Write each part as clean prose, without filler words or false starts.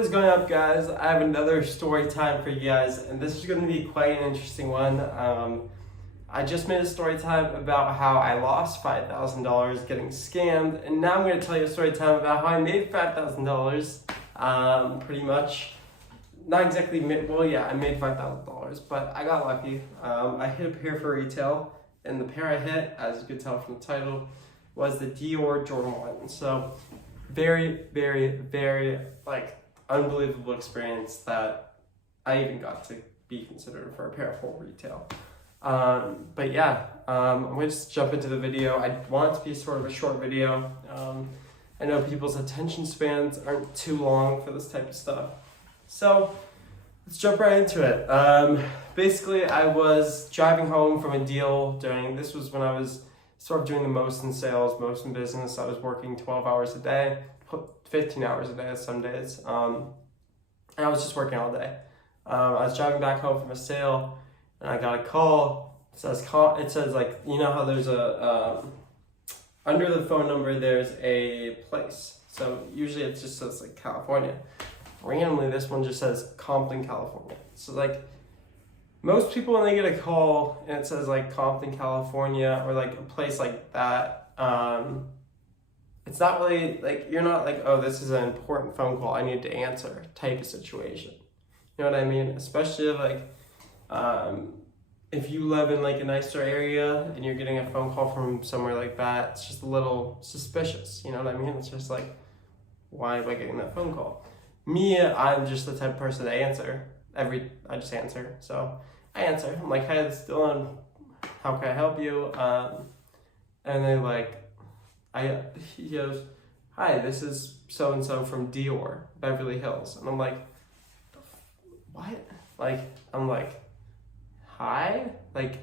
What is going up, guys? I have another story time for you guys, and this is going to be quite an interesting one. I just made a story time about how I lost $5,000 getting scammed, and now I'm going to tell you a story time about how I made $5,000. Pretty much, not exactly, well, yeah, I made $5,000, but I got lucky. I hit a pair for retail, and the pair I hit, as you could tell from the title, was the Dior Jordan 1. So, very, very, very, unbelievable experience that I even got to be considered for a pair for retail. But yeah, I'm going to just jump into the video. I want it to be sort of a short video. I know people's attention spans aren't too long for this type of stuff. So let's jump right into it. Basically, I was driving home from a deal this was when I was sort of doing the most in sales, most in business. I was working 12 hours a day, 15 hours a day some days. And I was just working all day. I was driving back home from a sale, and I got a call. It says like, you know how there's under the phone number, there's a place. So usually it just says like California. Randomly, this one just says Compton, California. So like, most people when they get a call and it says like Compton, California, or like a place like that, it's not really like, you're not like, oh, this is an important phone call, I need to answer type of situation. You know what I mean? Especially like, if you live in like a nicer area and you're getting a phone call from somewhere like that, it's just a little suspicious. You know what I mean? It's just like, why am I getting that phone call? Me, I'm just the type of person to answer. I just answer. So I answer. I'm like, hey, it's Dylan. How can I help you? And they he goes, hi, this is so-and-so from Dior, Beverly Hills. And I'm like, what? I'm like, hi? Like,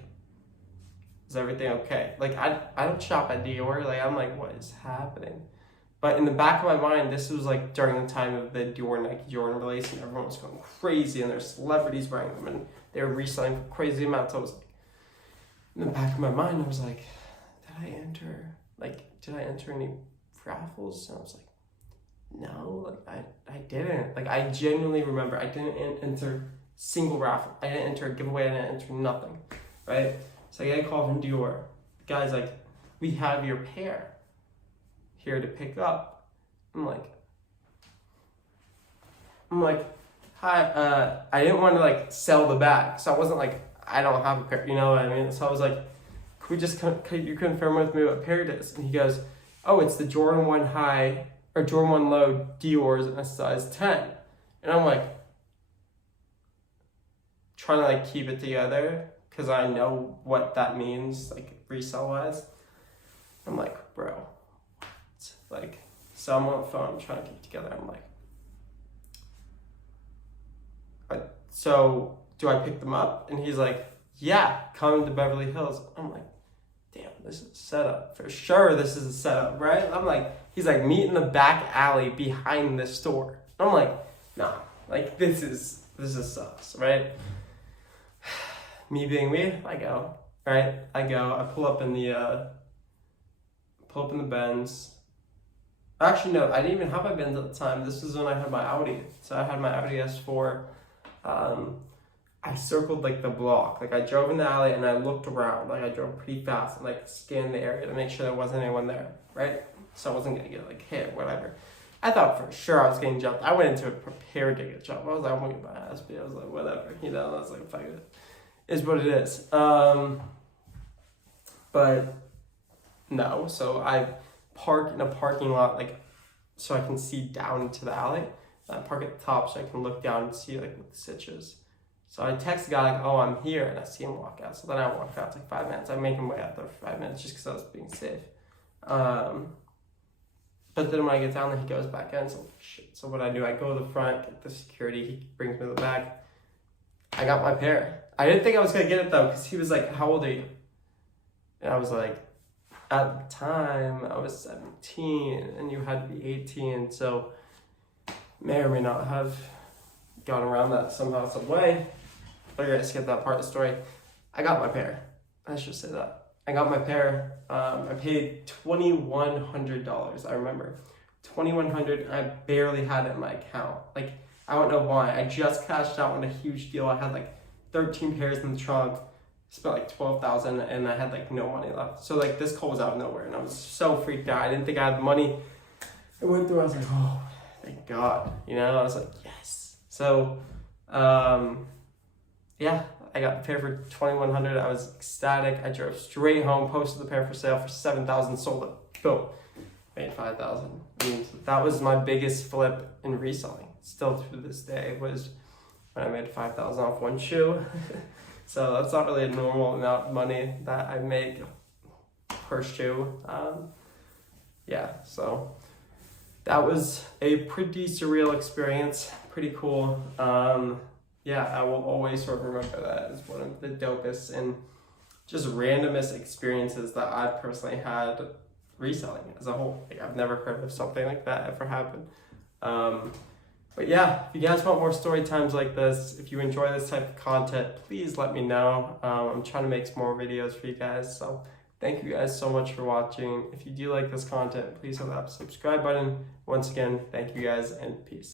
is everything okay? Like, I don't shop at Dior. Like, I'm like, what is happening? But in the back of my mind, this was like during the time of the Dior Nike Jordan release, and everyone was going crazy, and there's celebrities wearing them, and they were reselling for crazy amounts. So I was like, in the back of my mind, I was like, did I enter any raffles? And I was like, no, like I didn't. Like, I genuinely remember I didn't enter single raffle. I didn't enter a giveaway. I didn't enter nothing, right? So I get a call from Dior. The guy's like, we have your pair here to pick up. I'm like, hi, I didn't want to like sell the bag. So I wasn't like, I don't have a pair, you know what I mean? So I was like, could you confirm with me what pair it is? And he goes, oh, it's the Jordan 1 high or Jordan 1 low Dior's in a size 10. And I'm like, trying to like keep it together because I know what that means, like resale wise. I'm like, bro, like, so I'm on the phone, I'm trying to keep it together. I'm like, so do I pick them up? And he's like, yeah, come to Beverly Hills. I'm like, damn, this is a setup. For sure, this is a setup, right? I'm like, he's like, meet in the back alley behind the store. I'm like, nah, like, this is sus, right? Me being me, I go, right? I pull up in the Benz. Actually, no, I didn't even have my Benz at the time. This was when I had my Audi. So I had my Audi S4. I circled like the block. Like, I drove in the alley and I looked around. Like, I drove pretty fast and like scanned the area to make sure there wasn't anyone there, right? So I wasn't gonna get like hit, whatever. I thought for sure I was getting jumped. I went into it prepared to get jumped. I was like, I'm gonna get my ass beat. I was like, whatever, you know. I was like, fuck it, is what it is. But no. So I park in a parking lot, like, so I can see down into the alley. I park at the top so I can look down and see like what the sitch is. So I text the guy like, oh, I'm here, and I see him walk out. So then I walk out. It's like 5 minutes. I make him wait out there for 5 minutes just because I was being safe. But then when I get down there, he goes back in. So shit. So what I do, I go to the front, get the security. He brings me to the back. I got my pair. I didn't think I was gonna get it though, because he was like, how old are you? And I was like, at the time I was 17, and you had to be 18. So may or may not have gone around that somehow, some way. But I skip that part of the story. I got my pair. I should say that. I got my pair. I paid $2,100. I remember $2,100. I barely had it in my account. Like, I don't know why. I just cashed out on a huge deal. I had like 13 pairs in the trunk, spent like $12,000, and I had like no money left. So like this call was out of nowhere, and I was so freaked out. I didn't think I had the money. It went through. I was like, oh, thank God. You know, I was like, yes. So, yeah, I got the pair for $2,100. I was ecstatic. I drove straight home, posted the pair for sale for $7,000, sold it. Boom, made $5,000. I mean, that was my biggest flip in reselling. Still to this day was when I made $5,000 off one shoe. So that's not really a normal amount of money that I make per shoe. Yeah, so that was a pretty surreal experience, pretty cool. Yeah, I will always sort of remember that as one of the dopest and just randomest experiences that I've personally had reselling as a whole. Like, I've never heard of something like that ever happen. But yeah, if you guys want more story times like this, if you enjoy this type of content, please let me know. I'm trying to make some more videos for you guys. So thank you guys so much for watching. If you do like this content, please hit that subscribe button. Once again, thank you guys and peace.